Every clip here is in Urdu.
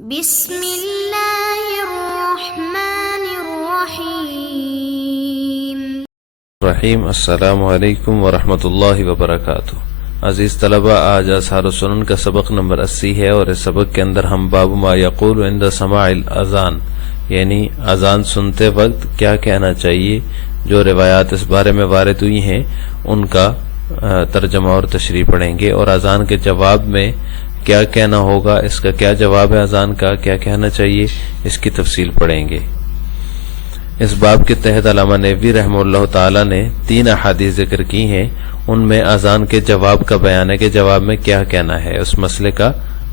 بسم اللہ الرحمن الرحیم۔ رحیم۔ السلام علیکم ورحمۃ اللہ وبرکاتہ۔ عزیز طلبہ، آج اظہار السنن کا سبق نمبر 80 ہے، اور اس سبق کے اندر ہم باب ما یقول عند سماع الاذان، یعنی اذان سنتے وقت کیا کہنا چاہیے، جو روایات اس بارے میں وارد ہوئی ہیں ان کا ترجمہ اور تشریح پڑھیں گے، اور اذان کے جواب میں کیا کہنا ہوگا، اس کا کیا جواب ہے، اذان کا کیا کہنا چاہیے، اس کی تفصیل پڑھیں گے۔ اس باب کے تحت علامہ نووی رحمہ اللہ تعالی نے 3 احادیث ذکر کی ہیں، ان میں اذان کے جواب کا بیان ہے کہ جواب میں کیا کہنا ہے، اس مسئلے کا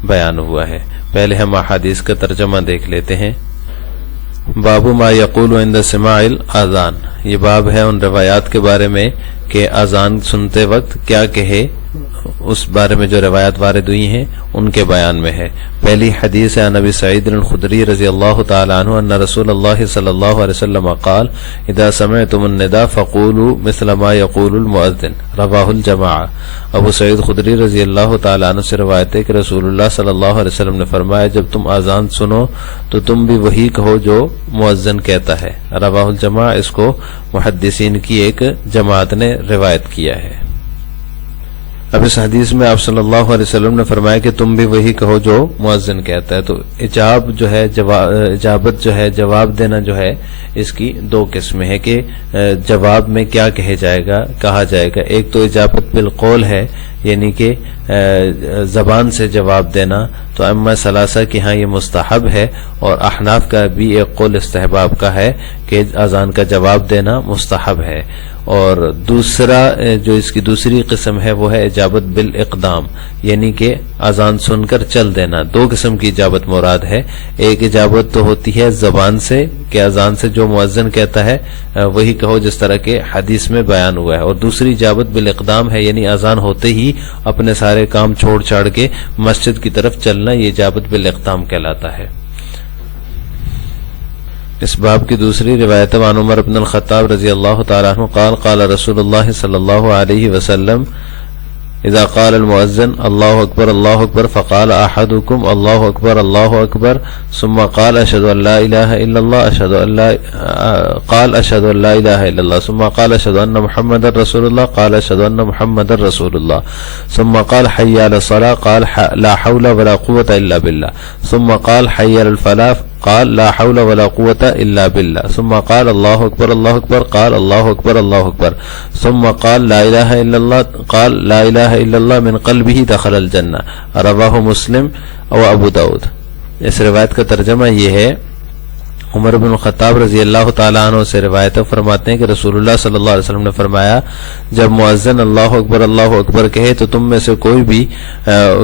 بیان ہوا ہے۔ پہلے ہم احادیث کا ترجمہ دیکھ لیتے ہیں۔ باب ما یقول عند سماع الاذان، یہ باب ہے ان روایات کے بارے میں کہ اذان سنتے وقت کیا کہے، اس بارے میں جو روایات وارد ہوئی ہیں ان کے بیان میں ہے۔ پہلی حدیث ہے نبی سعید الخدری رضی اللہ تعالی عنہ ان رسول اللہ صلی اللہ علیہ وسلم قال اذا سمعتم النداء فقولوا مثل ما يقول المؤذن، رواہ الجماعہ۔ ابو سعید خدری رضی اللہ تعالی عنہ سے روایت ہے کہ رسول اللہ صلی اللہ علیہ وسلم نے فرمایا جب تم اذان سنو تو تم بھی وہی کہو جو مؤذن کہتا ہے، رواہ الجماعہ۔ اس کو محدثین کی ایک جماعت نے روایت کیا ہے۔ اب اس حدیث میں آپ صلی اللہ علیہ وسلم نے فرمایا کہ تم بھی وہی کہو جو مؤذن کہتا ہے، تو اجابت جو ہے جواب دینا جو ہے اس کی 2 قسمیں ہیں کہ جواب میں کیا کہا جائے گا۔ ایک تو اجابت بالقول ہے، یعنی کہ زبان سے جواب دینا، تو ائمہ ثلاثہ کی ہاں یہ مستحب ہے، اور احناف کا بھی ایک قول استحباب کا ہے کہ اذان کا جواب دینا مستحب ہے۔ اور دوسرا جو اس کی دوسری قسم ہے وہ ہے اجابت بالاقدام، یعنی کہ اذان سن کر چل دینا۔ 2 قسم کی اجابت مراد ہے۔ ایک اجابت تو ہوتی ہے زبان سے کہ اذان سے جو مؤذن کہتا ہے وہی کہو جس طرح کے حدیث میں بیان ہوا ہے، اور دوسری اجابت بالاقدام ہے، یعنی اذان ہوتے ہی اپنے سارے کام چھوڑ چھاڑ کے مسجد کی طرف چلنا، یہ اجابت بالاقدام کہلاتا ہے۔ اس باب کی دوسری روایت عن عمر بن الخطاب رضی اللہ تعالیٰ عنہ قال قال رسول اللہ صلی اللہ علیہ وسلم اذا قال المؤذن اللہ اکبر فقال احدکم اللہ اکبر ثم قال اشهد ان لا اله الا الله قال اشهد ان لا اله الا الله ثم قال اشهد ان محمد رسول الله قال اشهد ان محمد رسول الله ثم قال حي على الصلاة قال لا حول ولا قوة الا بالله ثم قال حي على الفلاح قال لا حول ولا قوة الا بالله ثم قال الله اكبر قال الله اكبر ثم قال لا اله الا الله قال لا اله الا الله من قلبه دخل الجنة، رواہ مسلم و ابو داود۔ اس روایت کا ترجمہ یہ ہے، عمر بن الخطاب رضی اللہ تعالیٰ عنہ سے روایت فرماتے ہیں کہ رسول اللہ صلی اللہ علیہ وسلم نے فرمایا جب مؤذن اللہ اکبر کہے تو تم میں سے کوئی بھی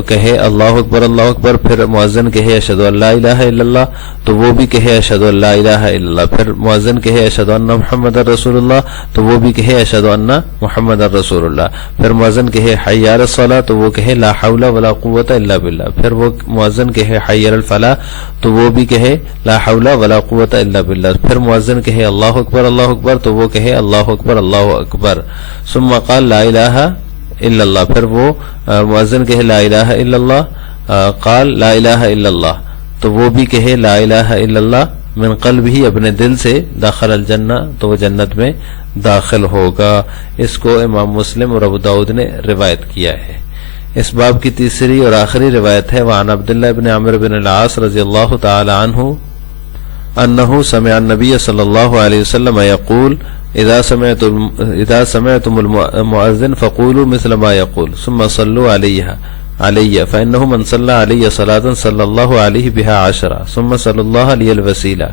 کہے اللہ اکبر، پھر مؤذن کہے اشہد ان لا الہ الا اللہ تو وہ بھی کہے اشہد ان لا الہ الا اللہ، پھر مؤذن کہے اشہد ان محمد رسول اللہ تو وہ بھی کہے اشہد ان محمد رسول اللہ، پھر مؤذن کہے حی علی الصلاۃ تو وہ کہے لا حول ولا قوۃ الا باللہ، پھر وہ مؤذن کہے حی علی الفلاح تو وہ بھی کہے لا حول ولا قوۃ الا باللہ، پھر مؤذن کہے اللہ اکبر تو وہ کہے اللہ اکبر ثم قال لا الہ الا اللہ، پھر وہ مؤذن کہے لا الہ الا اللہ قال لا الہ الا اللہ تو وہ بھی کہے لا الہ الا اللہ من قلبہ، اپنے دل سے داخل الجنہ تو وہ جنت میں داخل ہوگا۔ اس کو امام مسلم اور ابو داؤد نے روایت کیا ہے۔ اس باب کی تیسری اور آخری روایت ہے وعن عبداللہ بن عمرو بن العاص رضی اللہ تعالی عنہ انه سمع النبي صلى الله عليه وسلم يقول اذا سمعتم المؤذن فقولوا مثل ما يقول ثم صلوا علي فانه من صلى علي صلاة صلى الله عليه بها 10 ثم صلى الله علي الوسيلة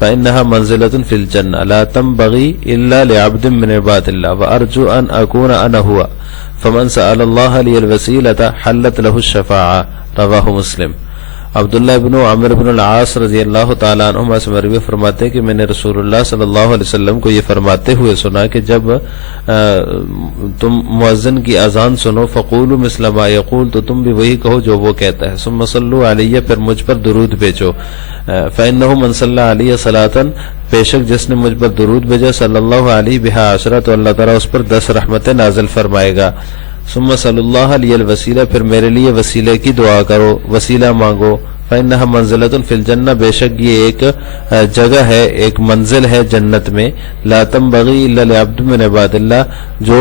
فانها منزلة في الجنة لا تنبغي الا لعبد من عباد الله وارجو ان اكون انا هو فمن سأل الله لي الوسيلة حلت له الشفاعة، رواه مسلم۔ عبداللہ بن عمرو بن العاص رضی اللہ تعالیٰ عنہما سے مروی فرماتے ہیں کہ میں نے رسول اللہ صلی اللہ علیہ وسلم کو یہ فرماتے ہوئے سنا کہ جب تم مؤذن کی اذان سنو فقولوا مثل ما یقول تو تم بھی وہی کہو جو وہ کہتا ہے، ثم صلوا علیہ پھر مجھ پر درود بھیجو، فإنه من صلی علیہ صلاۃ بے شک جس نے مجھ پر درود بھیجا صلی اللہ علیہ بہا 10 تو اللہ تعالیٰ اس پر 10 رحمتیں نازل فرمائے گا، ثم صلی اللہ علیہ الوسیلہ پھر میرے لیے وسیلے کی دعا کرو، وسیلہ مانگو، فإنها منزلۃ فی الجنہ، بے شک یہ ایک جگہ ہے، ایک منزل ہے جنت میں، لا تنبغی الا لعبد من عباد اللہ، جو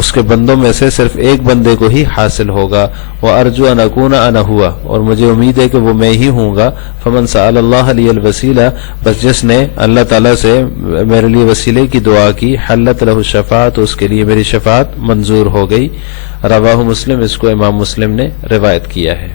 اس کے بندوں میں سے صرف ایک بندے کو ہی حاصل ہوگا، وارجو ان اکون انا ہوا، اور مجھے امید ہے کہ وہ میں ہی ہوں گا، فمن سأل اللہ لی الوسیلہ، بس جس نے اللہ تعالیٰ سے میرے لیے وسیلے کی دعا کی، حلت لہ الشفاعۃ، تو اس کے لیے میری شفاعت منظور ہو گئی۔ رواہ مسلم، اس کو امام مسلم نے روایت کیا ہے۔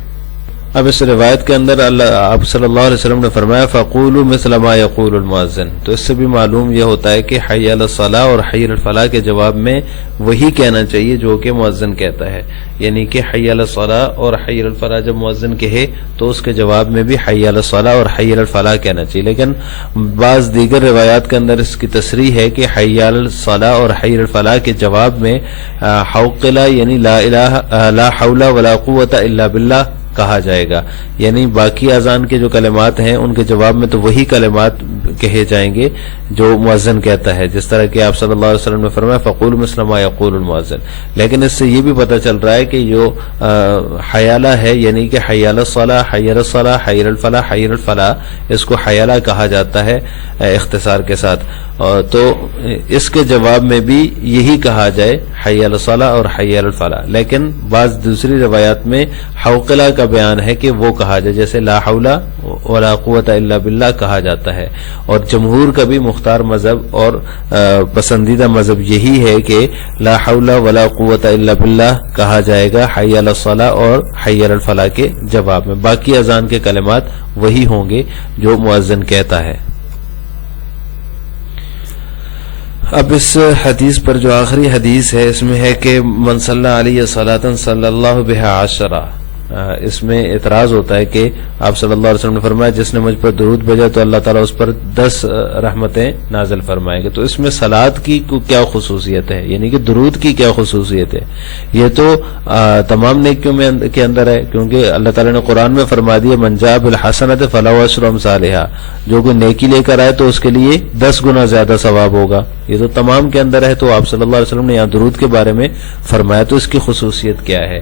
اب اس روایت کے اندر آپ صلی اللہ علیہ وسلم نے فرمایا فقولوا مثل ما یقول المؤذن، تو اس سے بھی معلوم یہ ہوتا ہے کہ حی علی الصلاۃ اور حی علی الفلاح کے جواب میں وہی کہنا چاہیے جو کہ مؤذن کہتا ہے، یعنی کہ حی علی الصلاۃ اور حی علی الفلاح جب مؤذن کہے تو اس کے جواب میں بھی حی علی الصلاۃ اور حی علی الفلاح کہنا چاہیے، لیکن بعض دیگر روایات کے اندر اس کی تصریح ہے کہ حی علی الصلاۃ اور حی علی الفلاح کے جواب میں حوقلا، یعنی لا حول ولا قوت الا باللہ کہا جائے گا، یعنی باقی اذان کے جو کلمات ہیں ان کے جواب میں تو وہی کلمات کہے جائیں گے جو مؤذن کہتا ہے، جس طرح کہ آپ صلی اللہ علیہ وسلم نے فرمایا فقولوا مثل ما یقول المؤذن۔ لیکن اس سے یہ بھی پتہ چل رہا ہے کہ جو حیالہ ہے، یعنی کہ حی علی الصلاۃ، حی علی الصلاۃ، حی علی الفلاح، حی علی الفلاح، اس کو حیالہ کہا جاتا ہے اختصار کے ساتھ، تو اس کے جواب میں بھی یہی کہا جائے حی علی الصلاۃ اور حی علی الفلاح، لیکن بعض دوسری روایات میں حوقلہ کا بیان ہے کہ وہ کہا جائے، جیسے لا حول ولا قوت الا باللہ کہا جاتا ہے، اور جمہور کا بھی مختار مذہب اور پسندیدہ مذہب یہی ہے کہ لا حول ولا قوت الا باللہ کہا جائے گا حی علی الصلاۃ اور حی علی الفلاح کے جواب میں، باقی اذان کے کلمات وہی ہوں گے جو مؤذن کہتا ہے۔ اب اس حدیث پر جو آخری حدیث ہے اس میں ہے کہ من صلی علیہ صلاۃ صلی اللہ بہا عشرہ، اس میں اعتراض ہوتا ہے کہ آپ صلی اللہ علیہ وسلم نے فرمایا جس نے مجھ پر درود بھیجا تو اللہ تعالیٰ اس پر 10 رحمتیں نازل فرمائیں گے، تو اس میں صلاۃ کی کیا خصوصیت ہے، یعنی کہ درود کی کیا خصوصیت ہے؟ یہ تو تمام نیکیوں میں کے اندر ہے، کیونکہ اللہ تعالیٰ نے قرآن میں فرما دیا من جاء بالحسنۃ فلہ عشر امثالھا، جو کوئی نیکی لے کر آئے تو اس کے لیے 10 گنا زیادہ ثواب ہوگا، یہ تو تمام کے اندر ہے، تو آپ صلی اللہ علیہ وسلم نے یہاں درود کے بارے میں فرمایا، تو اس کی خصوصیت کیا ہے؟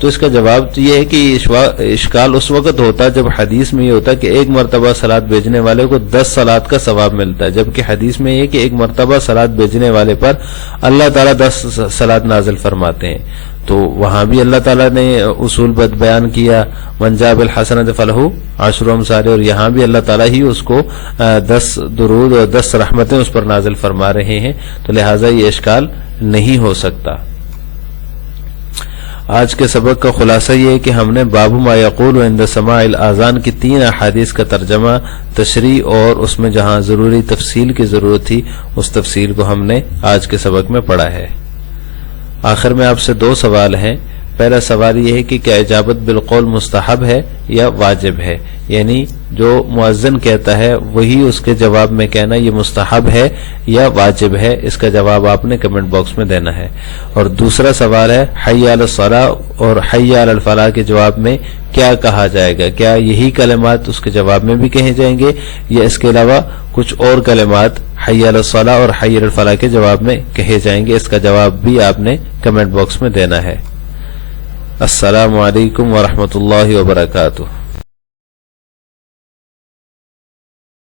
تو اس کا جواب تو یہ ہے کہ اشکال اس وقت ہوتا جب حدیث میں یہ ہوتا کہ ایک مرتبہ صلاۃ بھیجنے والے کو 10 صلاۃ کا ثواب ملتا ہے، جبکہ حدیث میں یہ کہ ایک مرتبہ صلاۃ بھیجنے والے پر اللہ تعالیٰ 10 صلاۃ نازل فرماتے ہیں، تو وہاں بھی اللہ تعالیٰ نے اصول بد بیان کیا من جاء بالحسنۃ فلہ عشر امثالھا، اور یہاں بھی اللہ تعالیٰ ہی اس کو 10 درود اور 10 رحمتیں اس پر نازل فرما رہے ہیں، تو لہٰذا یہ اشکال نہیں ہو سکتا۔ آج کے سبق کا خلاصہ یہ ہے کہ ہم نے باب ما یقول عند سماع الاذان کی 3 احادیث کا ترجمہ، تشریح اور اس میں جہاں ضروری تفصیل کی ضرورت تھی اس تفصیل کو ہم نے آج کے سبق میں پڑھا ہے۔ آخر میں آپ سے 2 سوال ہیں۔ پہلا سوال یہ ہے کہ کیا اجابت بالقول مستحب ہے یا واجب ہے، یعنی جو مؤذن کہتا ہے وہی اس کے جواب میں کہنا یہ مستحب ہے یا واجب ہے، اس کا جواب آپ نے کمنٹ باکس میں دینا ہے۔ اور دوسرا سوال ہے حی علی الصلاۃ اور حی علی الفلاح کے جواب میں کیا کہا جائے گا، کیا یہی کلمات اس کے جواب میں بھی کہے جائیں گے یا اس کے علاوہ کچھ اور کلمات حی علی الصلاۃ اور حی علی الفلاح کے جواب میں کہے جائیں گے، اس کا جواب بھی آپ نے کمنٹ باکس میں دینا ہے۔ السلام علیکم ورحمۃ اللہ وبرکاتہ۔